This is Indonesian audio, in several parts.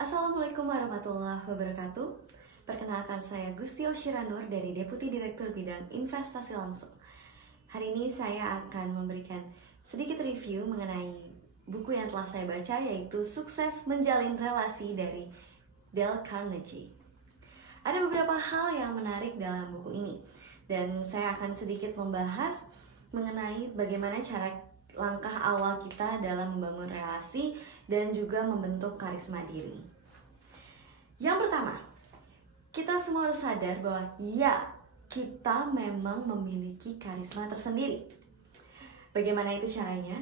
Assalamualaikum warahmatullahi wabarakatuh. Perkenalkan, saya Gustio Shiranur dari Deputi Direktur Bidang Investasi Langsung. Hari ini saya akan memberikan sedikit review mengenai buku yang telah saya baca, yaitu Sukses Menjalin Relasi dari Dale Carnegie. Ada beberapa hal yang menarik dalam buku ini, dan saya akan sedikit membahas mengenai bagaimana cara langkah awal kita dalam membangun relasi dan juga membentuk karisma diri. Yang pertama, kita semua harus sadar bahwa ya, kita memang memiliki karisma tersendiri. Bagaimana itu caranya?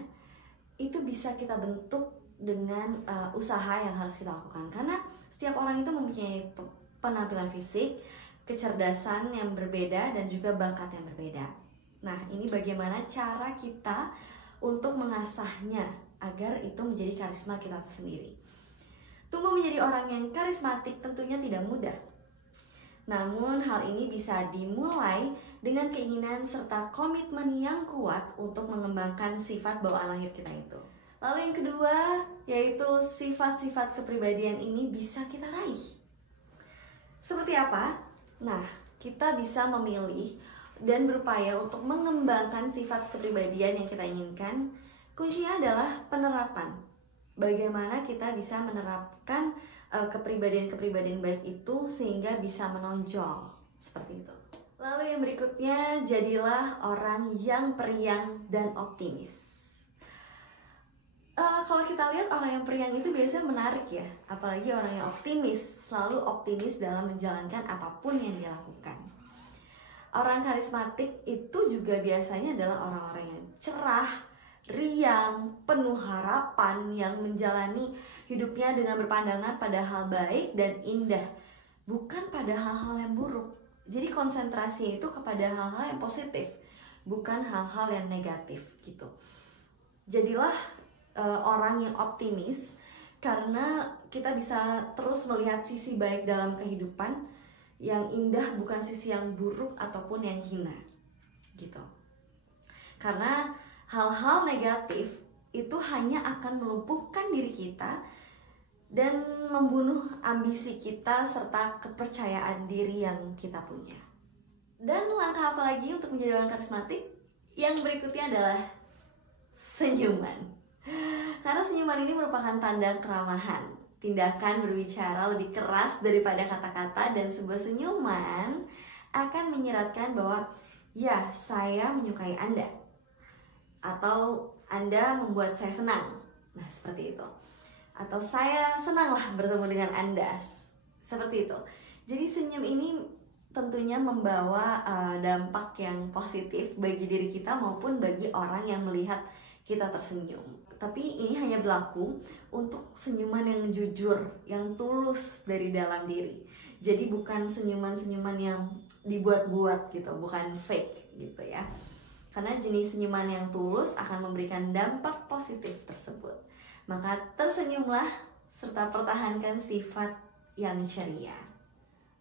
Itu bisa kita bentuk dengan usaha yang harus kita lakukan. Karena setiap orang itu mempunyai penampilan fisik, kecerdasan yang berbeda, dan juga bakat yang berbeda. Nah, ini bagaimana cara kita untuk mengasahnya agar itu menjadi karisma kita sendiri. Tumbuh menjadi orang yang karismatik tentunya tidak mudah. Namun hal ini bisa dimulai dengan keinginan serta komitmen yang kuat untuk mengembangkan sifat bawaan lahir kita itu. Lalu yang kedua, yaitu sifat-sifat kepribadian ini bisa kita raih. Seperti apa? Nah, kita bisa memilih dan berupaya untuk mengembangkan sifat kepribadian yang kita inginkan. Kuncinya adalah penerapan. Bagaimana kita bisa menerapkan kepribadian-kepribadian baik itu sehingga bisa menonjol seperti itu. Lalu yang berikutnya, jadilah orang yang periang dan optimis. Kalau kita lihat orang yang periang itu biasanya menarik ya, apalagi orang yang optimis, selalu optimis dalam menjalankan apapun yang dia lakukan. Orang karismatik itu juga biasanya adalah orang-orang yang cerah, riang, penuh harapan, yang menjalani hidupnya dengan berpandangan pada hal baik dan indah, bukan pada hal-hal yang buruk. Jadi konsentrasi itu kepada hal-hal yang positif, bukan hal-hal yang negatif gitu. Jadilah orang yang optimis, karena kita bisa terus melihat sisi baik dalam kehidupan, yang indah bukan sisi yang buruk ataupun yang hina gitu. Karena hal-hal negatif itu hanya akan melumpuhkan diri kita dan membunuh ambisi kita serta kepercayaan diri yang kita punya. Dan langkah apa lagi untuk menjadi orang karismatik? Yang berikutnya adalah senyuman. Karena senyuman ini merupakan tanda keramahan. Tindakan berbicara lebih keras daripada kata-kata, dan sebuah senyuman akan menyiratkan bahwa ya, saya menyukai Anda, atau Anda membuat saya senang. Nah, seperti itu. Atau saya senanglah bertemu dengan Anda. Seperti itu. Jadi senyum ini tentunya membawa dampak yang positif bagi diri kita maupun bagi orang yang melihat kita tersenyum. Tapi ini hanya berlaku untuk senyuman yang jujur, yang tulus dari dalam diri. Jadi bukan senyuman-senyuman yang dibuat-buat gitu, bukan fake gitu ya. Karena jenis senyuman yang tulus akan memberikan dampak positif tersebut. Maka tersenyumlah serta pertahankan sifat yang ceria.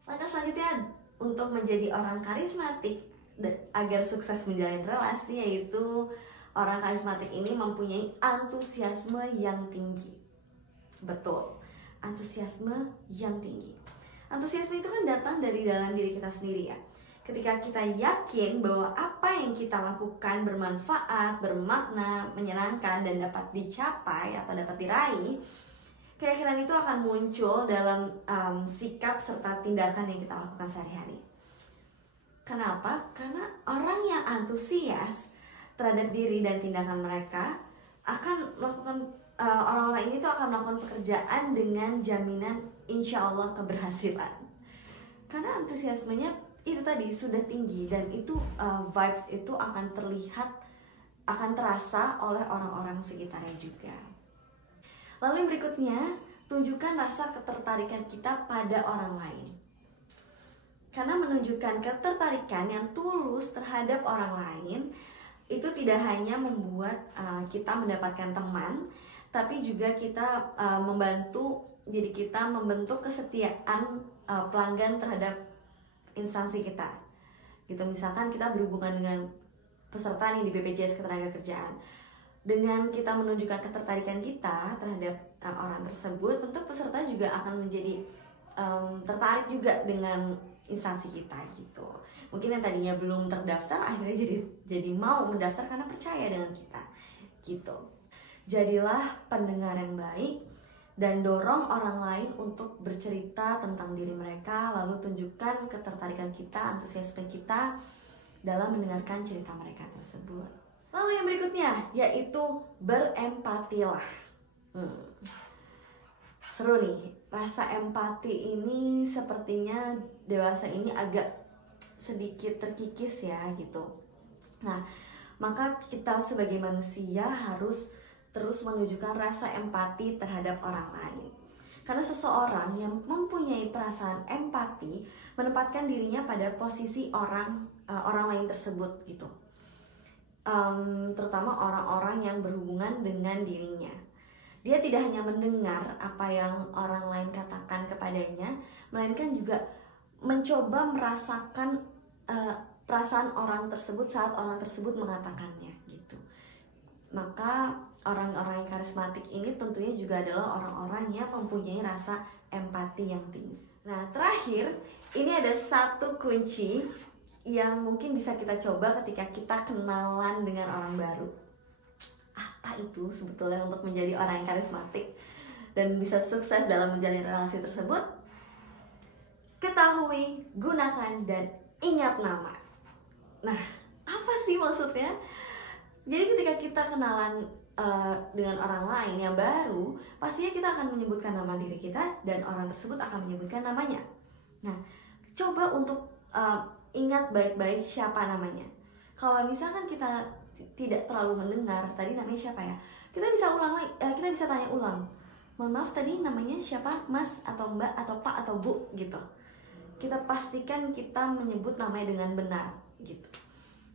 Langkah selanjutnya untuk menjadi orang karismatik agar sukses menjalin relasi, yaitu orang karismatik ini mempunyai antusiasme yang tinggi. Betul, antusiasme yang tinggi. Antusiasme itu kan datang dari dalam diri kita sendiri ya. Ketika kita yakin bahwa apa yang kita lakukan bermanfaat, bermakna, menyenangkan, dan dapat dicapai atau dapat diraih, keyakinan itu akan muncul dalam sikap serta tindakan yang kita lakukan sehari-hari. Kenapa? Karena orang yang antusias terhadap diri dan tindakan mereka akan melakukan, orang-orang ini tuh akan melakukan pekerjaan dengan jaminan insya Allah keberhasilan. Karena antusiasmenya itu tadi sudah tinggi, dan itu vibes itu akan terlihat, akan terasa oleh orang-orang sekitarnya juga. Lalu yang berikutnya, tunjukkan rasa ketertarikan kita pada orang lain. Karena menunjukkan ketertarikan yang tulus terhadap orang lain itu tidak hanya membuat kita mendapatkan teman, tapi juga kita membantu diri kita membentuk kesetiaan pelanggan terhadap instansi kita gitu. Misalkan kita berhubungan dengan peserta nih di BPJS Ketenagakerjaan, dengan kita menunjukkan ketertarikan kita terhadap orang tersebut, tentu peserta juga akan menjadi tertarik juga dengan instansi kita gitu. Mungkin yang tadinya belum terdaftar akhirnya jadi mau mendaftar karena percaya dengan kita gitu. Jadilah pendengar yang baik dan dorong orang lain untuk bercerita tentang diri mereka, lalu tunjukkan ketertarikan kita, antusiasme kita dalam mendengarkan cerita mereka tersebut. Lalu yang berikutnya yaitu berempatilah. Seru nih, rasa empati ini sepertinya dewasa ini agak sedikit terkikis ya gitu. Nah, maka kita sebagai manusia harus terus menunjukkan rasa empati terhadap orang lain. Karena seseorang yang mempunyai perasaan empati menempatkan dirinya pada posisi orang lain tersebut gitu. Terutama orang-orang yang berhubungan dengan dirinya. Dia tidak hanya mendengar apa yang orang lain katakan kepadanya, melainkan juga mencoba merasakan perasaan orang tersebut saat orang tersebut mengatakannya gitu. Maka orang-orang yang karismatik ini tentunya juga adalah orang-orang yang mempunyai rasa empati yang tinggi. Nah, terakhir, ini ada satu kunci yang mungkin bisa kita coba ketika kita kenalan dengan orang baru. Apa itu sebetulnya untuk menjadi orang yang karismatik dan bisa sukses dalam menjalin relasi tersebut? Ketahui, gunakan, dan ingat nama. Nah, apa sih maksudnya? Jadi ketika kita kenalan dengan orang lain yang baru, pastinya kita akan menyebutkan nama diri kita dan orang tersebut akan menyebutkan namanya. Nah, coba untuk ingat baik-baik siapa namanya. Kalau misalkan kita tidak terlalu mendengar, tadi namanya siapa ya? Kita bisa kita bisa tanya ulang. Mohon maaf, tadi namanya siapa? Mas atau Mbak atau Pak atau Bu gitu. Kita pastikan kita menyebut namanya dengan benar gitu.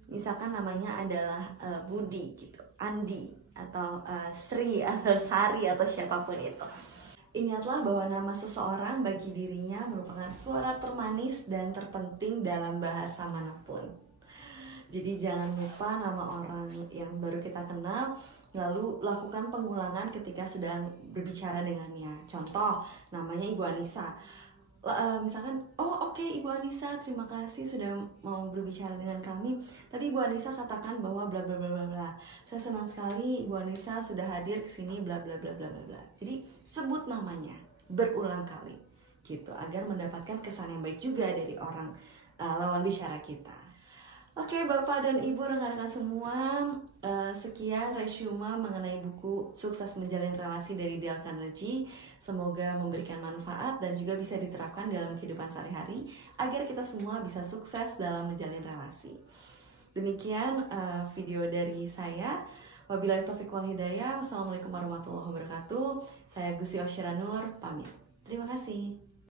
Misalkan namanya adalah Budi gitu, Andi atau Sri atau Sari atau siapapun itu. Ingatlah bahwa nama seseorang bagi dirinya merupakan suara termanis dan terpenting dalam bahasa manapun. Jadi jangan lupa nama orang yang baru kita kenal, lalu lakukan pengulangan ketika sedang berbicara dengannya. Contoh, namanya Ibu Anissa. Misalkan, oke, Ibu Anissa, terima kasih sudah mau berbicara dengan kami. Tadi Ibu Anissa katakan bahwa bla bla bla bla bla. Saya senang sekali Ibu Anissa sudah hadir ke sini bla bla bla bla bla bla. Jadi sebut namanya berulang kali gitu agar mendapatkan kesan yang baik juga dari orang lawan bicara kita. Oke, Bapak dan Ibu, rekan-rekan semua, sekian resume mengenai buku Sukses Menjalin Relasi dari Dale Carnegie. Semoga memberikan manfaat dan juga bisa diterapkan dalam kehidupan sehari-hari agar kita semua bisa sukses dalam menjalin relasi. Demikian video dari saya. Wabillahi taufiq wal hidayah. Wassalamualaikum warahmatullahi wabarakatuh. Saya Gusi Oshiranur, pamit. Terima kasih.